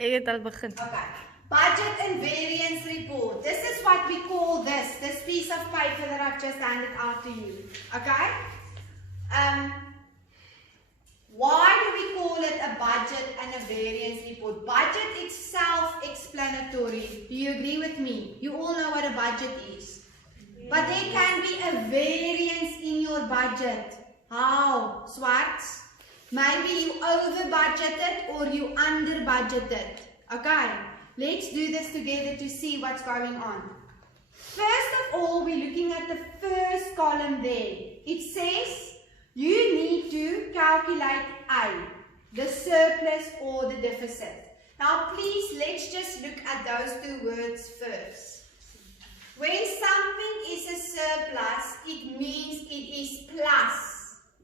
Ek het al begin. Okay. Budget and variance report. This is what we call this piece of paper that I've just handed out to you. Okay? Why do we call it a budget and a variance report? Budget is self-explanatory. Do you agree with me? You all know what a budget is. But there can be a variance in your budget. How, Swarts? Maybe you over-budgeted or you under-budgeted. Okay, let's do this together to see what's going on. First of all, we're looking at the first column there. It says you need to calculate A, the surplus or the deficit. Now please, let's just look at those two words first. When something is a surplus, it means it is plus.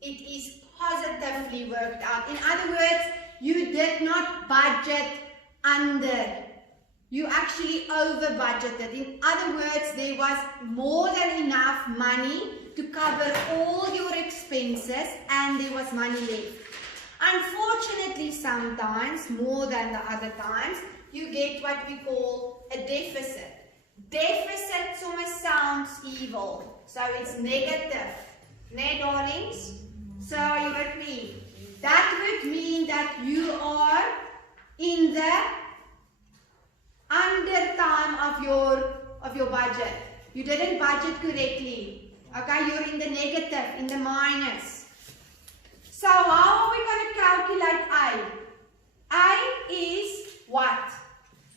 It is positively worked out. In other words, you did not budget under. You actually over budgeted. In other words, there was more than enough money to cover all your expenses and there was money left. Unfortunately, sometimes, more than the other times, you get what we call a deficit. Deficit almost sounds evil. So it's negative. Ne, darlings? So you with me? That would mean that you are in the under time of your budget. You didn't budget correctly. Okay, you're in the negative, in the minus. So how are we going to calculate A? A is what?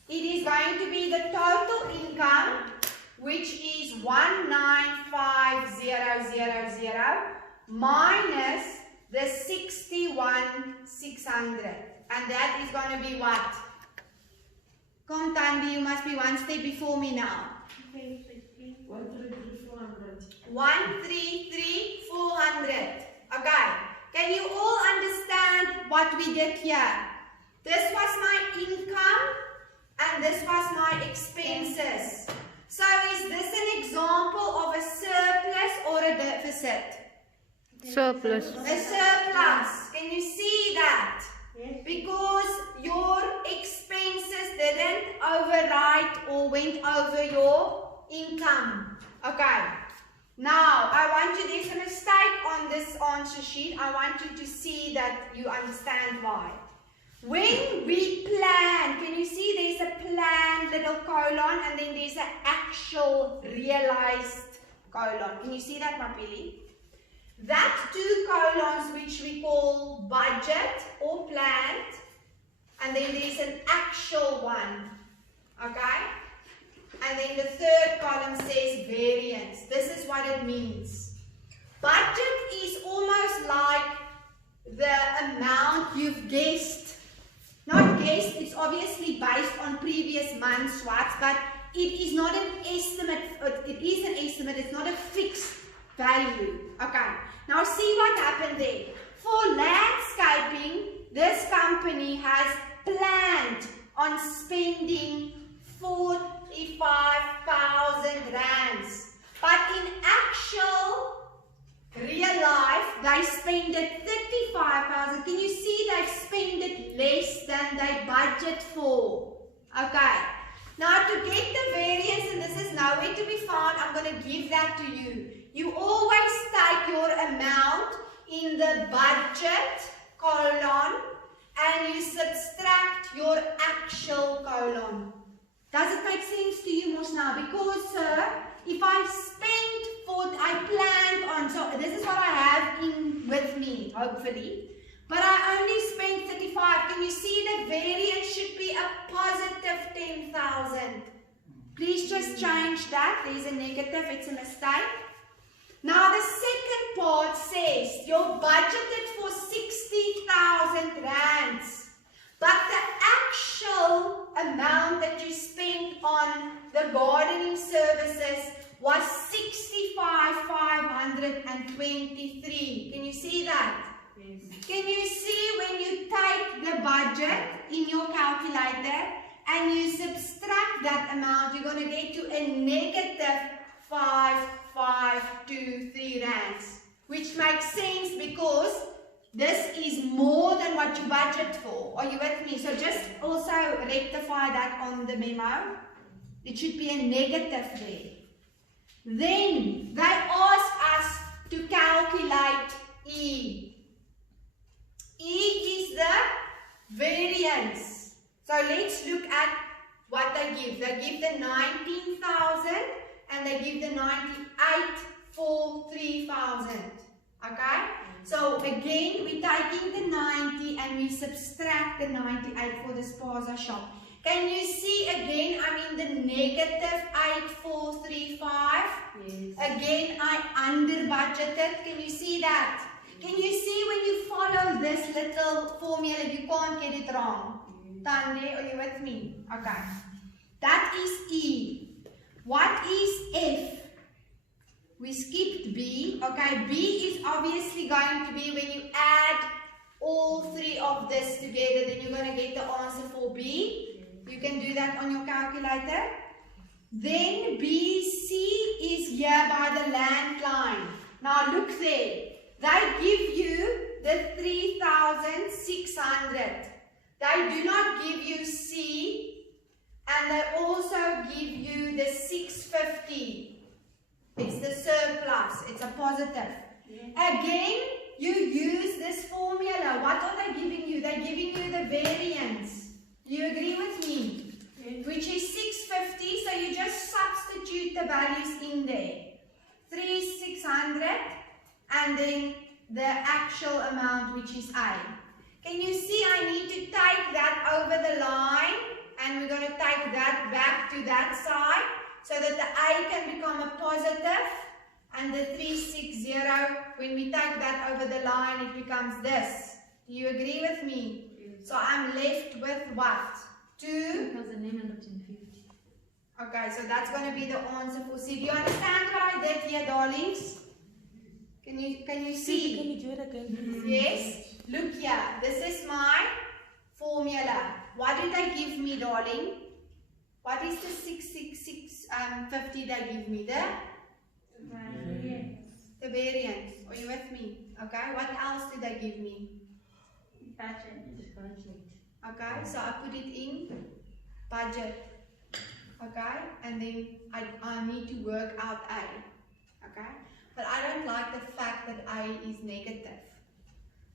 It is going to be the total income, which is 195,000 minus the 61,600. And that is going to be what? Come, Tandy, you must be one step before me now. 133,400. Okay. Can you all understand what we did here? This was my income and this was my expenses. So is this an example of a surplus or a deficit? Surplus. A surplus. Can you see that? Yes. Because your expenses didn't override or went over your income. Okay. Now, I want you, there's a mistake on this answer sheet. I want you to see that you understand why. When we plan, can you see there's a planned little colon and then there's an actual realized colon. Can you see that, Mapili? That's two columns which we call budget or planned, and then there's an actual one. Okay? And then the third column says variance. This is what it means. Budget is almost like the amount you've guessed. Not guessed, it's obviously based on previous months, but it is not an estimate. It is an estimate, it's not a fixed value. Okay, now see what happened there. For landscaping, this company has planned on spending 45,000 rands. But in actual real life, they spend it 35,000. Can you see they've spent it less than they budget for? Okay. Now to get the variance, and this is nowhere to be found, I'm going to give that to you. You always take your amount in the budget column and you subtract your actual column. Does it make sense to you, Mosna? Because, if I spent I planned on, so this is what I have in with me, hopefully. But I only spent 35. Can you see the variance should be a positive 10,000? Please just change that. There's a negative, it's a mistake. Now the second part says you're budgeted for 60,000 rands. But the actual amount that you spent on the gardening services was 65,523. Can you see that? Yes. Can you see when you take the budget in your calculator and you subtract that amount, you're going to get to a negative 5,523 rands, which makes sense because this is more than what you budget for. Are you with me? So just also rectify that on the memo. It should be a negative there. Then they ask us to calculate E. E is the variance. So let's look at what they give. They give the 19,000 and they give the 98,430,000. Okay? So again, we're taking the 90 and we subtract the 98 for the spaza shop. Can you see again, I'm in the negative 8435. Yes. Again, I under budgeted. Can you see that? Can you see when you follow this little formula, you can't get it wrong? Tande, are you with me? Okay. That is E. What is F? We skipped B. Okay, B is obviously going to be when you add all three of this together, then you're going to get the answer for B. You can do that on your calculator. Then BC is here by the landline. Now look there. They give you the 3,600. They do not give you C, and they also give you the 650. It's the surplus. It's a positive. Again, you use this formula. What are they giving you? They're giving you the variance. You agree with me? Yes. Which is 650. So you just substitute the values in there. 3,600 and then the actual amount, which is A. Can you see I need to take that over the line, and we're going to take that back to that side so that the A can become a positive, and the 360, when we take that over the line, it becomes this. Do you agree with me? Yes. So I'm left with what? 2,950. Okay, so that's going to be the answer for C. Do you understand what I did here, darlings? Can you see? Can you do it again? Yes. Look here. This is my formula. What did they give me, darling? What is the 66650 they give me? The variance. Are you with me? Okay. What else did they give me? Budget. Okay. So I put it in budget. Okay. And then I need to work out A. Okay. But I don't like the fact that A is negative.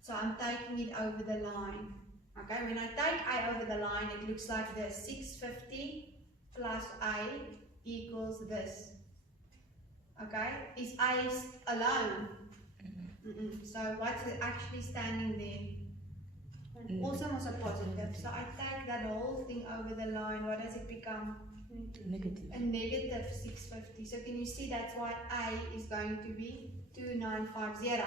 So I'm taking it over the line. Okay, when I take A over the line, it looks like this. 650 plus A equals this. Okay, is A alone? So what's actually standing there? Also was a positive. So I take that whole thing over the line. What does it become? Negative. A negative 650. So can you see that's why A is going to be 2950.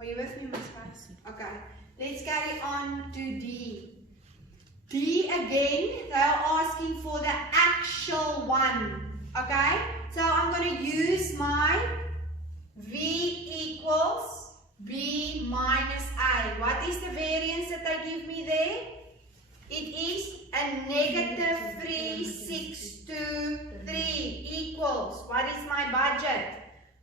Are you with me, Miss Price? Okay. Let's carry on to D. D again, they are asking for the actual one. Okay? So I'm going to use my V equals B minus A. What is the variance that they give me there? It is a negative 3623 equals, what is my budget?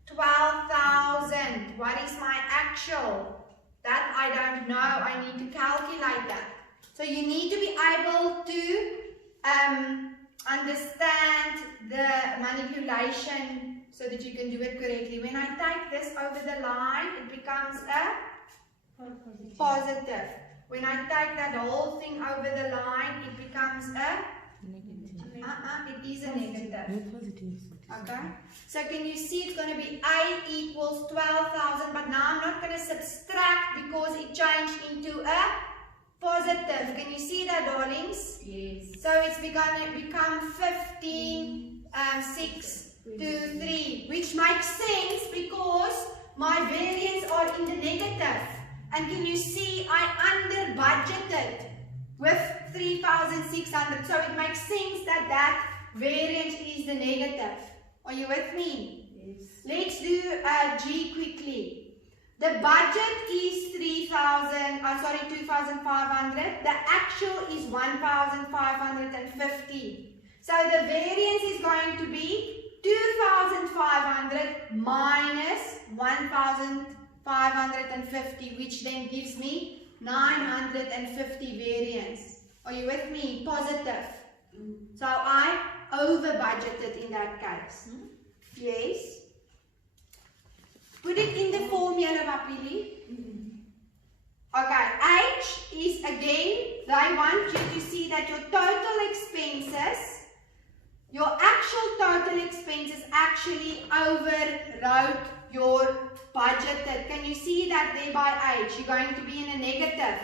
12,000. What is my actual? That I don't know. I need to calculate that. So you need to be able to understand the manipulation so that you can do it correctly. When I take this over the line, it becomes a positive. When I take that whole thing over the line, it becomes a negative. It is a negative. Okay. So can you see it's going to be A equals 12,000, but now I'm not going to subtract because it changed into a positive. Can you see that, darlings? Yes. So it's going to become 15,623, which makes sense because my variance are in the negative. And can you see I under budgeted with 3,600. So it makes sense that that variance is the negative. Are you with me? Yes. Let's do G quickly. The budget is 2,500. The actual is 1,550. So the variance is going to be 2,500 minus 1,550, which then gives me 950 variance. Are you with me? Positive. So I over budgeted in that case. Yes. Put it in the formula, Mapili. Okay, H is again, they want you to see that your total expenses, your actual total expenses actually overrode your budgeted. Can you see that there by H? You're going to be in a negative.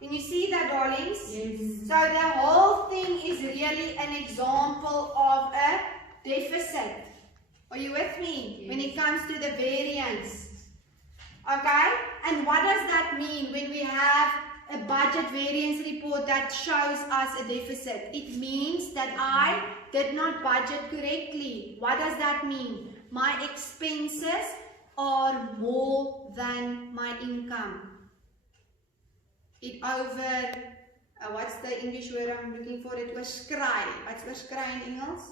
Can you see that, darlings? Yes. So the whole thing is really an example of a deficit. Are you with me? Yes. When it comes to the variance. Okay? And what does that mean when we have a budget variance report that shows us a deficit? It means that I did not budget correctly. What does that mean? My expenses are more than my income. It over, what's the English word I'm looking for? It was skry. What's skry in English?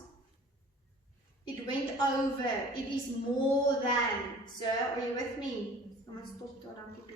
It went over. It is more than. Sir, are you with me? Kom ons stop daar dan.